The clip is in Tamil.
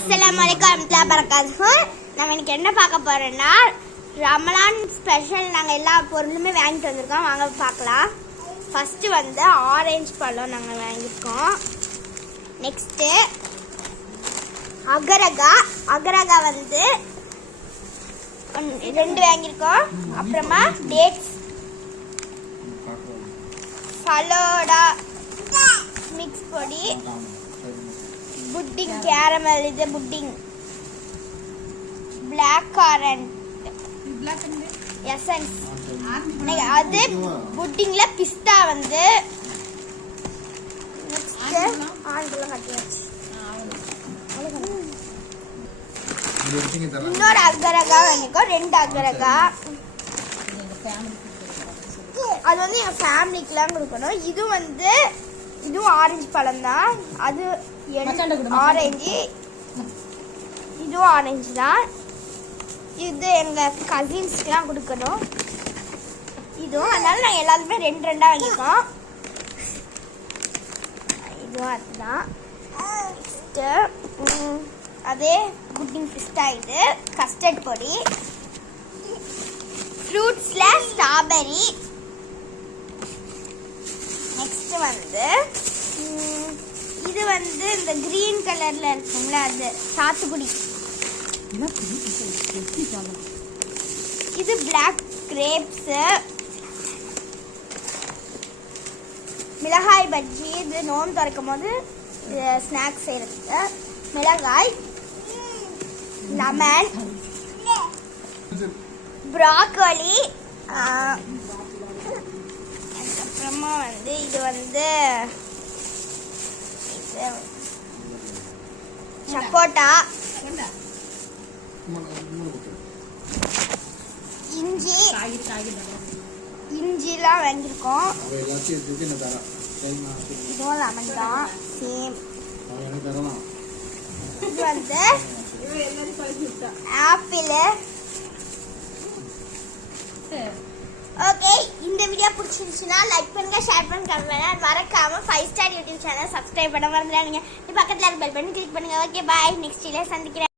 அஸ்லாம் வலைக்கம் அம்தலா நம்ம இன்னைக்கு என்ன பார்க்க போறோம்னா ரமலான் ஸ்பெஷல் நாங்கள் எல்லா பொருளுமே வாங்கிட்டு வந்திருக்கோம். வாங்க பார்க்கலாம். ஃபர்ஸ்ட் வந்து ஆரஞ்சு பழம் நாங்கள் வாங்கியிருக்கோம். நெக்ஸ்ட்டு அகரகா. அகரகா வந்து ரெண்டு வாங்கியிருக்கோம். அப்புறமா டேட்ஸ் ஃபலோடா மிக்ஸ் பொடி. புட்டிங் கேரமல் இது புட்டிங். பிளாக் காரண்ட் எசன்ஸ் அது புட்டிங்ல பிஸ்தா வந்து. இன்னொரு அகரகா வாங்கிக்கோ ரெண்டு அகரகா. அது வந்து என் ஃபேமிலிக்குலாம் கொடுக்கணும். இது வந்து இதுவும் ஆரஞ்சு பழம் தான். அது ஆரஞ்சு இதுவும் ஆரஞ்சு தான். இது எங்க கசின்ஸ்க்குலாம் கொடுக்கணும். இதுவும் அதனால நாங்கள் எல்லாருமே ரெண்டு ரெண்டா வாங்கிக்கோம் இதுவும் அதுதான். நெக்ஸ்ட்டு அதே குட்டிங் பிஸ்டா இது கஸ்டர்ட் பொடி. ஃப்ரூட்ஸில் ஸ்ட்ராபெரி நெக்ஸ்ட் வந்து இது வந்து இந்த கிரீன் கலர்ல இருக்கும்ல அது சாத்துக்குடி. இது பிளாக் கிரேப்ஸ் மிளகாய் பஜ்ஜி இது நோன் திறக்கும் போது ஸ்நாக்ஸ் செய்யறதுக்கு மிளகாய் லெமன் ப்ராக்கோலி அதுக்கப்புறமா வந்து இது வந்து சப்போட்டா. இஞ்சி. இஞ்சிலாம் வாங்கியிருக்கோம் இதுவும் லெமன் தான். சேம் இது வந்து ஆப்பிள். ஓகே பிடிச்சிருந்துச்சுன்னா லைக் பண்ணுங்க ஷேர் பண்ணுங்க comment பண்ணுங்க. மறக்காம five star YouTube channel subscribe பண்ண மறந்துடாதீங்க. பக்கத்தில் இருக்க பெல் பண்ணி கிளிக் பண்ணுங்க. ஓகே பாய் நெக்ஸ்ட் சந்திக்கிறேன்.